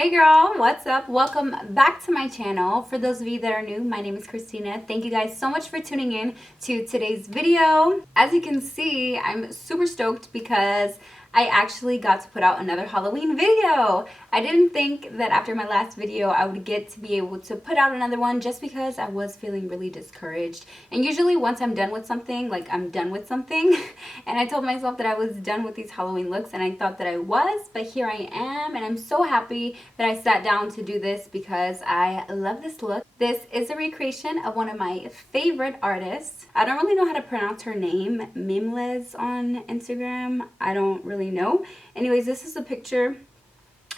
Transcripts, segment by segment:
Hey girl, what's up? Welcome back to my channel. For those of you that are new, my name is Christina. Thank you guys so much for tuning in to today's video. As you can see, I'm super stoked because I actually got to put out another Halloween video. I didn't think that after my last video I would get to be able to put out another one just because I was feeling really discouraged. And usually once I'm done with something, like I'm done with something, and I told myself that I was done with these Halloween looks and I thought that I was, but here I am and I'm so happy that I sat down to do this because I love this look. This is a recreation of one of my favorite artists. I don't really know how to pronounce her name, Mimles on Instagram. I don't really know. Anyways, this is a picture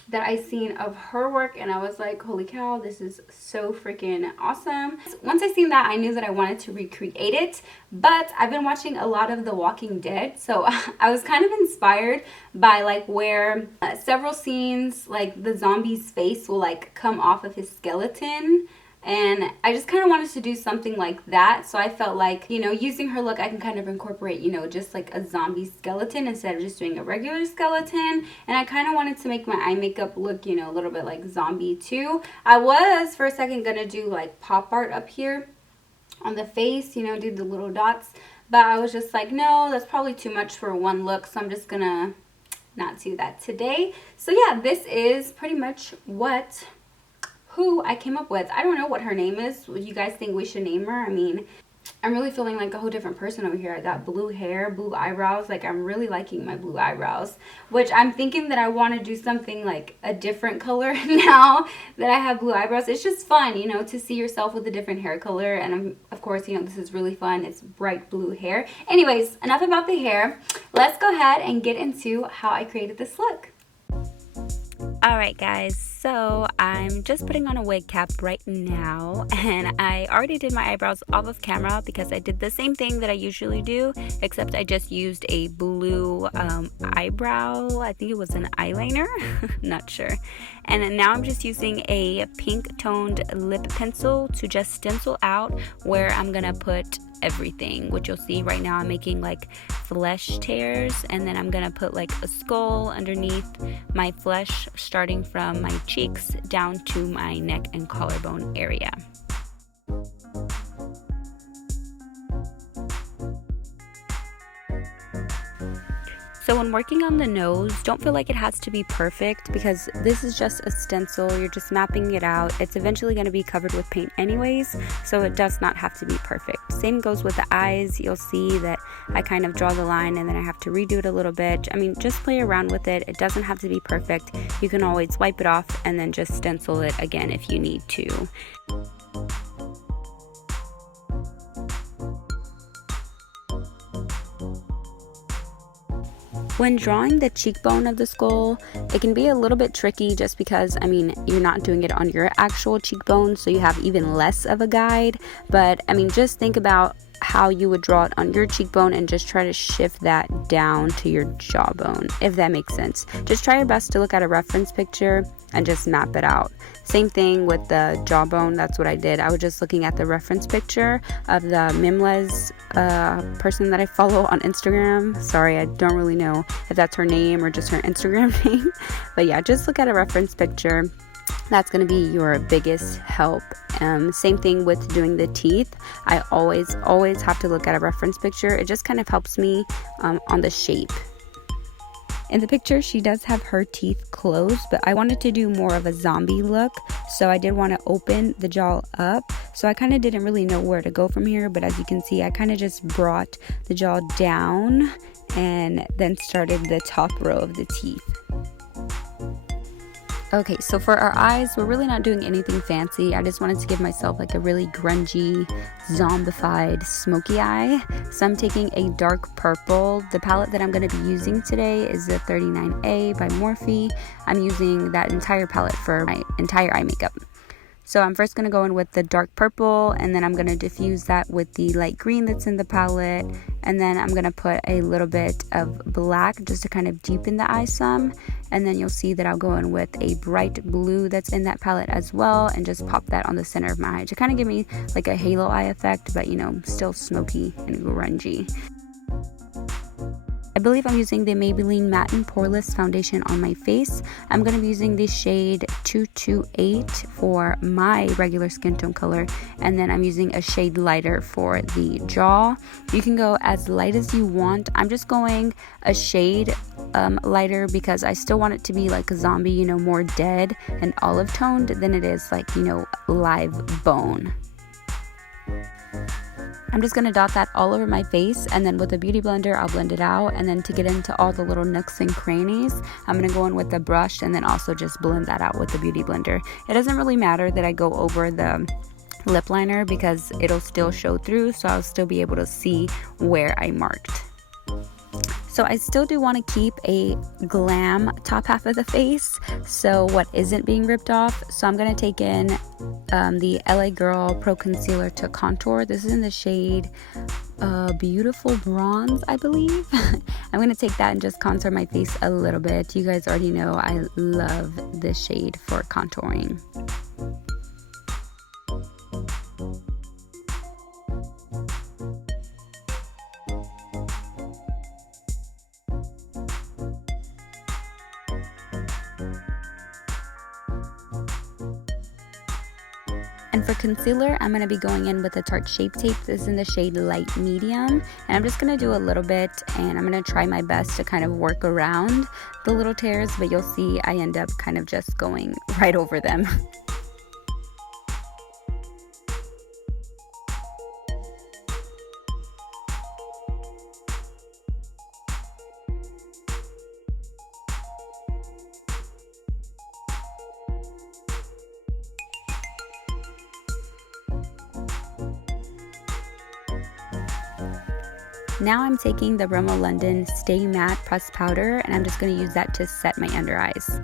that I seen of her work and I was like, holy cow, this is so freaking awesome. Once I seen that, I knew that I wanted to recreate it, but I've been watching a lot of The Walking Dead, so I was kind of inspired by like where several scenes, like the zombie's face will like come off of his skeleton. And I just kind of wanted to do something like that. So I felt like, you know, using her look, I can kind of incorporate, you know, just like a zombie skeleton instead of just doing a regular skeleton. And I kind of wanted to make my eye makeup look, you know, a little bit like zombie too. I was for a second gonna do like pop art up here on the face, you know, do the little dots. But I was just like, no, that's probably too much for one look. So I'm just gonna not do that today. So yeah, this is pretty much who I came up with. I don't know what her name is. What you guys think we should name her? I mean, I'm really feeling like a whole different person over here. I got blue hair, blue eyebrows. Like, I'm really liking my blue eyebrows, which I'm thinking that I want to do something like a different color now that I have blue eyebrows. It's just fun, you know, to see yourself with a different hair color. And of course, you know, this is really fun. It's bright blue hair. Anyways, enough about the hair. Let's go ahead and get into how I created this look. Alright guys, so I'm just putting on a wig cap right now, and I already did my eyebrows off of camera because I did the same thing that I usually do, except I just used a blue eyebrow. I think it was an eyeliner, not sure. And now I'm just using a pink toned lip pencil to just stencil out where I'm gonna put everything, which you'll see right now I'm making like flesh tears, and then I'm gonna put like a skull underneath my flesh, starting from my cheeks down to my neck and collarbone area. So when working on the nose, don't feel like it has to be perfect because this is just a stencil. You're just mapping it out. It's eventually going to be covered with paint anyways, so it does not have to be perfect. Same goes with the eyes. You'll see that I kind of draw the line and then I have to redo it a little bit. I mean, just play around with it. It doesn't have to be perfect. You can always wipe it off and then just stencil it again if you need to. When drawing the cheekbone of the skull, it can be a little bit tricky just because, I mean, you're not doing it on your actual cheekbone, so you have even less of a guide. But, I mean, just think about how you would draw it on your cheekbone and just try to shift that down to your jawbone, if that makes sense. Just try your best to look at a reference picture and just map it out. Same thing with the jawbone. That's what I did. I was just looking at the reference picture of the Mimles person that I follow on Instagram. Sorry, I don't really know if that's her name or just her Instagram name. But yeah, just look at a reference picture. That's going to be your biggest help. Same thing with doing the teeth. I always have to look at a reference picture. It just kind of helps me on the shape. In the picture, she does have her teeth closed, but I wanted to do more of a zombie look, so I did want to open the jaw up. So I kind of didn't really know where to go from here, but as you can see, I kind of just brought the jaw down and then started the top row of the teeth. Okay, so for our eyes, we're really not doing anything fancy. I just wanted to give myself like a really grungy, zombified, smoky eye. So I'm taking a dark purple. The palette that I'm going to be using today is the 39A by Morphe. I'm using that entire palette for my entire eye makeup. So I'm first going to go in with the dark purple, and then I'm going to diffuse that with the light green that's in the palette, and then I'm going to put a little bit of black just to kind of deepen the eye some, and then you'll see that I'll go in with a bright blue that's in that palette as well and just pop that on the center of my eye to kind of give me like a halo eye effect, but you know, still smoky and grungy. believe I'm using the Maybelline Matte and Poreless Foundation on my face. I'm going to be using the shade 228 for my regular skin tone color, and then I'm using a shade lighter for the jaw. You can go as light as you want. I'm just going a shade lighter because I still want it to be like a zombie, you know, more dead and olive toned than it is like, you know, live bone. I'm just going to dot that all over my face, and then with a beauty blender I'll blend it out, and then to get into all the little nooks and crannies I'm going to go in with a brush and then also just blend that out with the beauty blender. It doesn't really matter that I go over the lip liner because it'll still show through, so I'll still be able to see where I marked. So I still do want to keep a glam top half of the face, so what isn't being ripped off. So I'm going to take in the LA Girl Pro Concealer to contour. This is in the shade Beautiful Bronze, I believe. I'm going to take that and just contour my face a little bit. You guys already know I love this shade for contouring. And for concealer, I'm going to be going in with a Tarte Shape Tape. This is in the shade Light Medium. And I'm just going to do a little bit, and I'm going to try my best to kind of work around the little tears, but you'll see I end up kind of just going right over them. Now I'm taking the Rimmel London Stay Matte Pressed Powder, and I'm just going to use that to set my under eyes.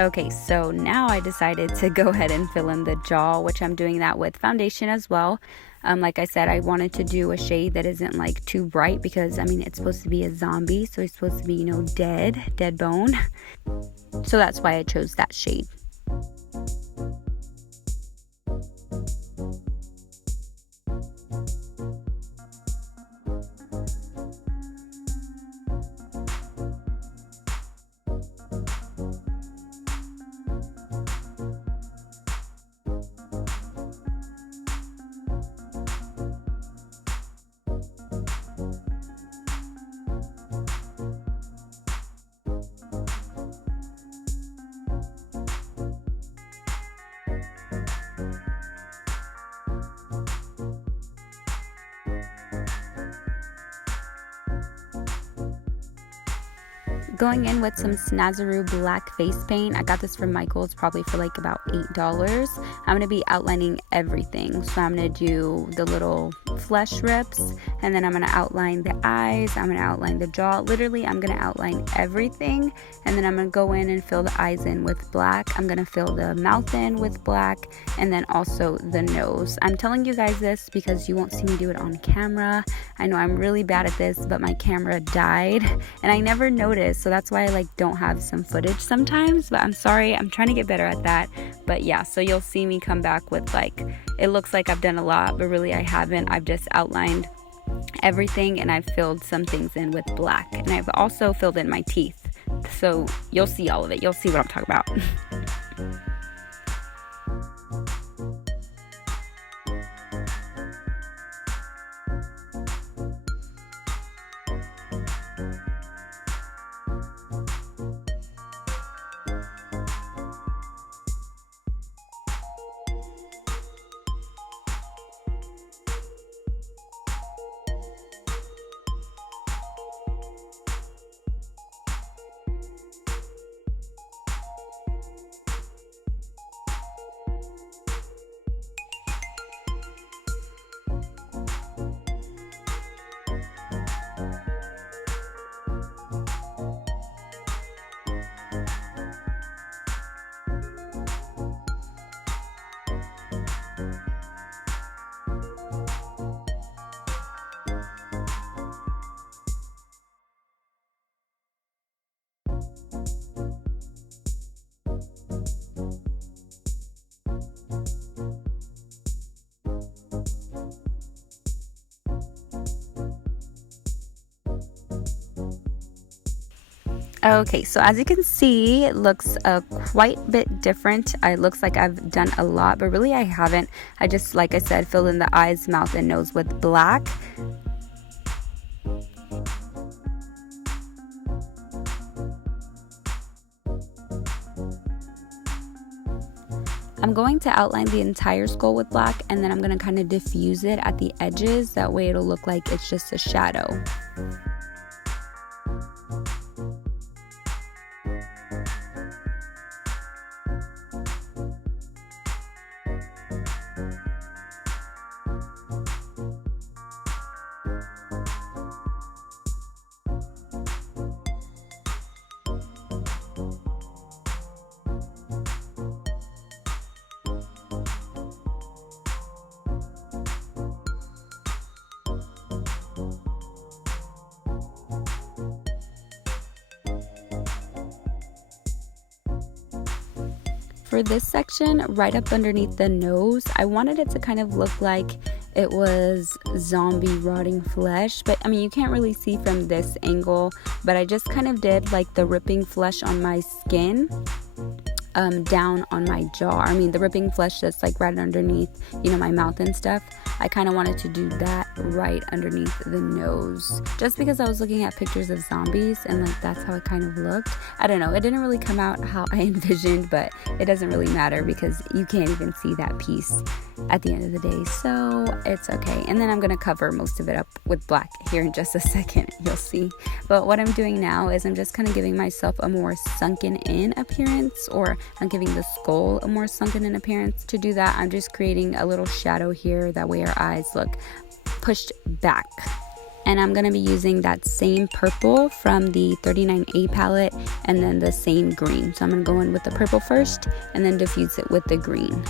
Okay, so now I decided to go ahead and fill in the jaw, which I'm doing that with foundation as well. Like I said, I wanted to do a shade that isn't like too bright because, I mean, it's supposed to be a zombie, so it's supposed to be, you know, dead bone. So that's why I chose that shade. Going in with some Snazaroo black face paint. I got this from Michael's probably for like about $8. I'm going to be outlining everything. So I'm going to do the little flesh rips, and then I'm going to outline the eyes. I'm going to outline the jaw. Literally, I'm going to outline everything, and then I'm going to go in and fill the eyes in with black. I'm going to fill the mouth in with black, and then also the nose. I'm telling you guys this because you won't see me do it on camera. I know I'm really bad at this, but my camera died, and I never noticed. So that's why I like don't have some footage sometimes, but I'm sorry, I'm trying to get better at that. But yeah, so you'll see me come back with like, it looks like I've done a lot, but really I haven't. I've just outlined everything, and I've filled some things in with black, and I've also filled in my teeth. So you'll see all of it. You'll see what I'm talking about. Okay, so as you can see, it looks quite a bit different. It looks like I've done a lot, but really I haven't. I just, like I said, filled in the eyes, mouth, and nose with black. I'm going to outline the entire skull with black, and then I'm going to kind of diffuse it at the edges. That way it'll look like it's just a shadow. For this section, right up underneath the nose, I wanted it to kind of look like it was zombie rotting flesh, but I mean, you can't really see from this angle, but I just kind of did like the ripping flesh on my skin. Down on my jaw. I mean, the ripping flesh that's like right underneath, my mouth and stuff. I kind of wanted to do that right underneath the nose, just because I was looking at pictures of zombies and like that's how it kind of looked. I don't know, it didn't really come out how I envisioned, but it doesn't really matter because you can't even see that piece at the end of the day, so it's okay. And then I'm gonna cover most of it up with black here in just a second, you'll see. But what I'm doing now is I'm just kind of giving myself a more sunken in appearance, or I'm giving the skull a more sunken in appearance. To do that, I'm just creating a little shadow here, that way our eyes look pushed back. And I'm going to be using that same purple from the 39A palette and then the same green. So I'm going to go in with the purple first and then diffuse it with the green.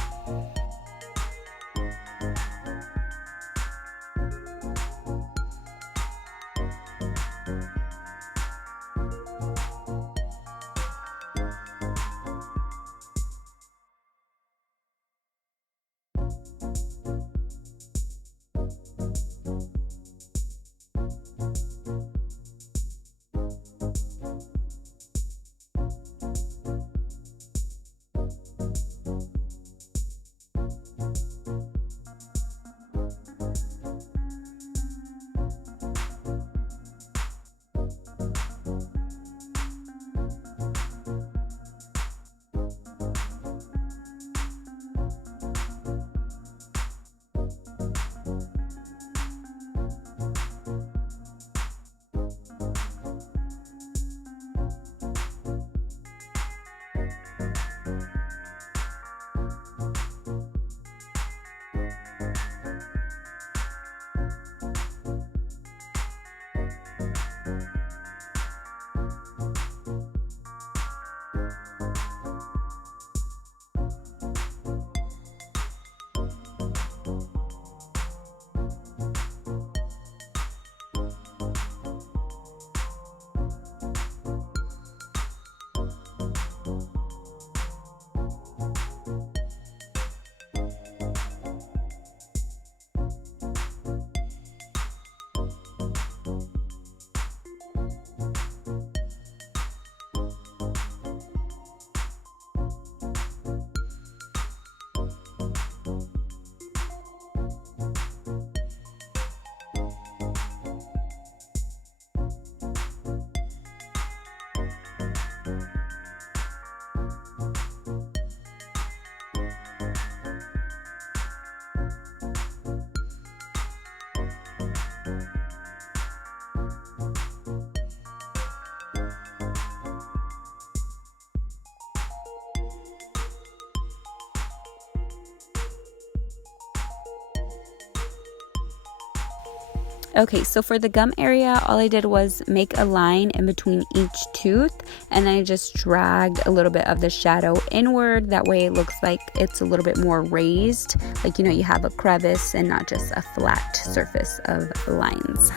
Okay, so for the gum area, all I did was make a line in between each tooth, and then I just dragged a little bit of the shadow inward. That way it looks like it's a little bit more raised, like you have a crevice and not just a flat surface of lines.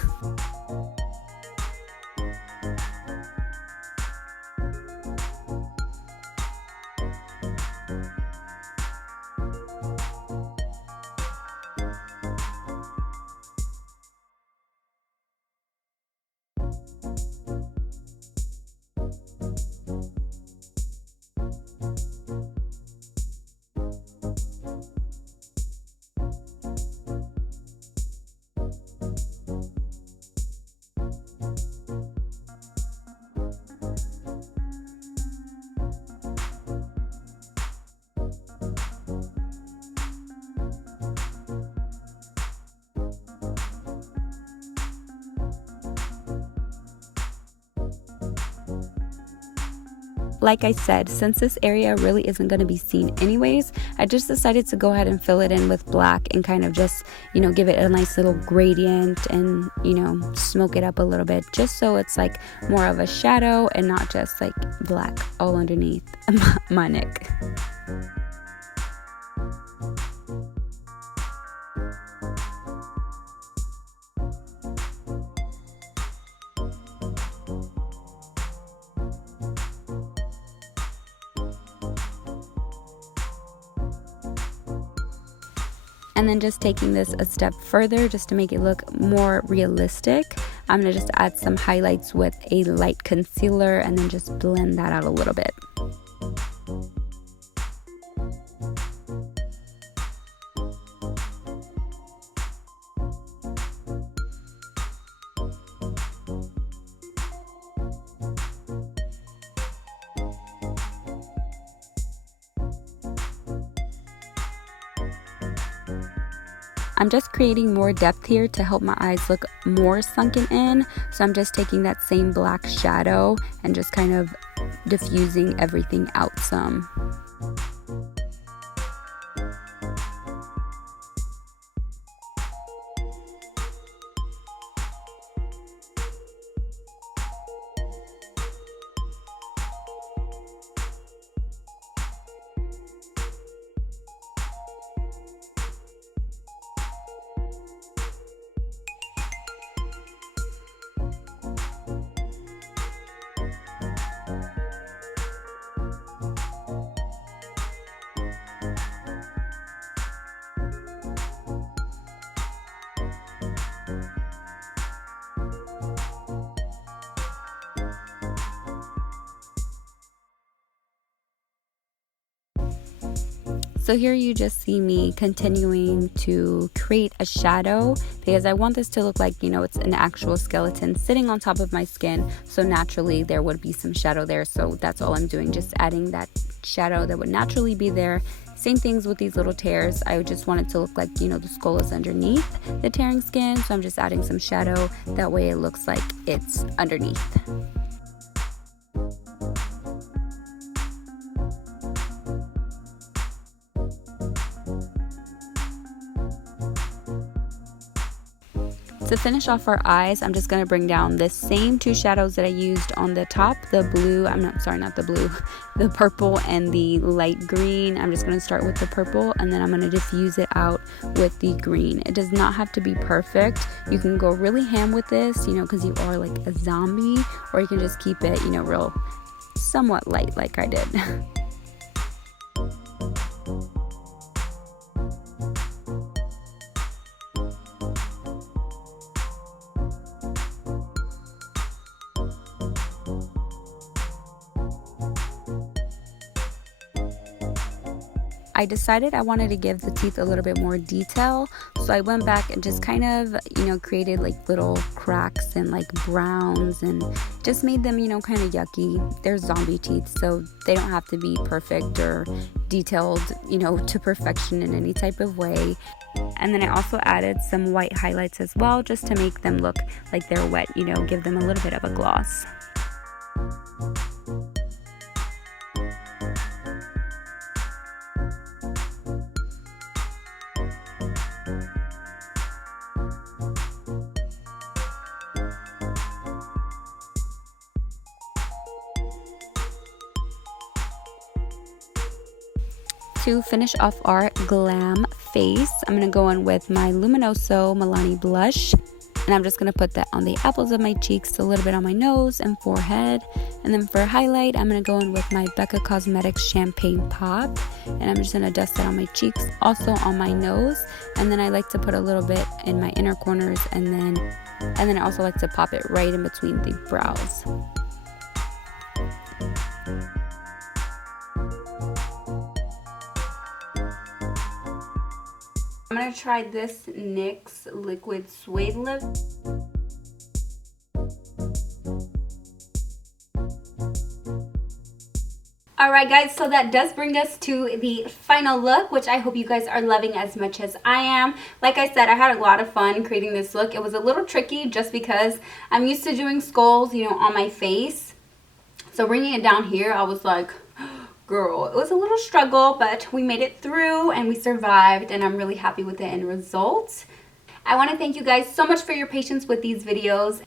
like I said, since this area really isn't going to be seen anyways, I just decided to go ahead and fill it in with black and kind of just, you know, give it a nice little gradient and, you know, smoke it up a little bit just so it's like more of a shadow and not just like black all underneath my neck. And then just taking this a step further just to make it look more realistic, I'm going to just add some highlights with a light concealer and then just blend that out a little bit. I'm just creating more depth here to help my eyes look more sunken in. So I'm just taking that same black shadow and just kind of diffusing everything out some. So here you just see me continuing to create a shadow because I want this to look like, you know, it's an actual skeleton sitting on top of my skin. So naturally there would be some shadow there. So that's all I'm doing, just adding that shadow that would naturally be there. Same things with these little tears. I just want it to look like, you know, the skull is underneath the tearing skin. So I'm just adding some shadow. That way it looks like it's underneath. To finish off our eyes, I'm just going to bring down the same two shadows that I used on the top, the blue, the purple and the light green. I'm just going to start with the purple and then I'm going to diffuse it out with the green. It does not have to be perfect. You can go really ham with this, you know, because you are like a zombie, or you can just keep it, you know, real somewhat light like I did. I decided I wanted to give the teeth a little bit more detail, so I went back and just kind of, you know, created like little cracks and like browns and just made them, you know, kind of yucky. They're zombie teeth, so they don't have to be perfect or detailed, you know, to perfection in any type of way. And then I also added some white highlights as well, just to make them look like they're wet, you know, give them a little bit of a gloss. To finish off our glam face, I'm going to go in with my Luminoso Milani blush, and I'm just going to put that on the apples of my cheeks, a little bit on my nose and forehead. And then for highlight, I'm going to go in with my Becca Cosmetics Champagne Pop, and I'm just going to dust that on my cheeks, also on my nose. And then I like to put a little bit in my inner corners, and then I also like to pop it right in between the brows. I'm going to try this NYX Liquid Suede Lip. Alright guys, so that does bring us to the final look, which I hope you guys are loving as much as I am. Like I said, I had a lot of fun creating this look. It was a little tricky just because I'm used to doing skulls, you know, on my face. So bringing it down here, I was like, girl, it was a little struggle, but we made it through and we survived, and I'm really happy with the end result. I want to thank you guys so much for your patience with these videos,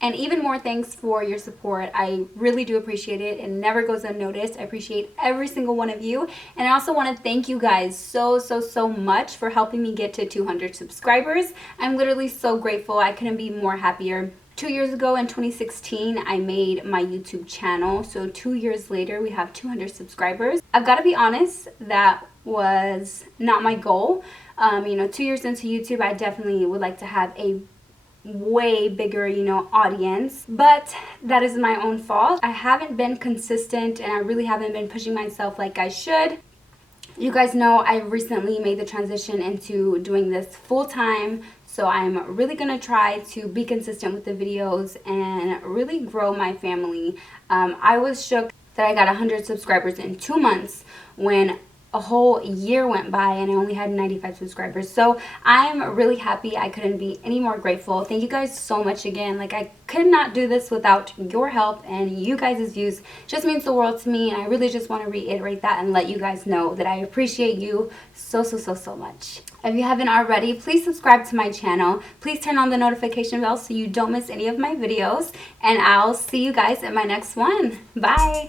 and even more thanks for your support. I really do appreciate it. It never goes unnoticed. I appreciate every single one of you, and I also want to thank you guys so much for helping me get to 200 subscribers. I'm literally so grateful. I couldn't be more happier. 2 years ago in 2016, I made my YouTube channel. So 2 years later, we have 200 subscribers. I've got to be honest, that was not my goal. You know, 2 years into YouTube, I definitely would like to have a way bigger, you know, audience, but that is my own fault. I haven't been consistent, and I really haven't been pushing myself like I should. You guys know I recently made the transition into doing this full-time, so I'm really gonna try to be consistent with the videos and really grow my family. I was shook that I got 100 subscribers in 2 months when a whole year went by and I only had 95 subscribers. So I'm really happy. I couldn't be any more grateful. Thank you guys so much again. Like, I could not do this without your help, and you guys' views just means the world to me, and I really just want to reiterate that and let you guys know that I appreciate you so much. If you haven't already, please subscribe to my channel. Please turn on the notification bell so you don't miss any of my videos, and I'll see you guys in my next one. Bye.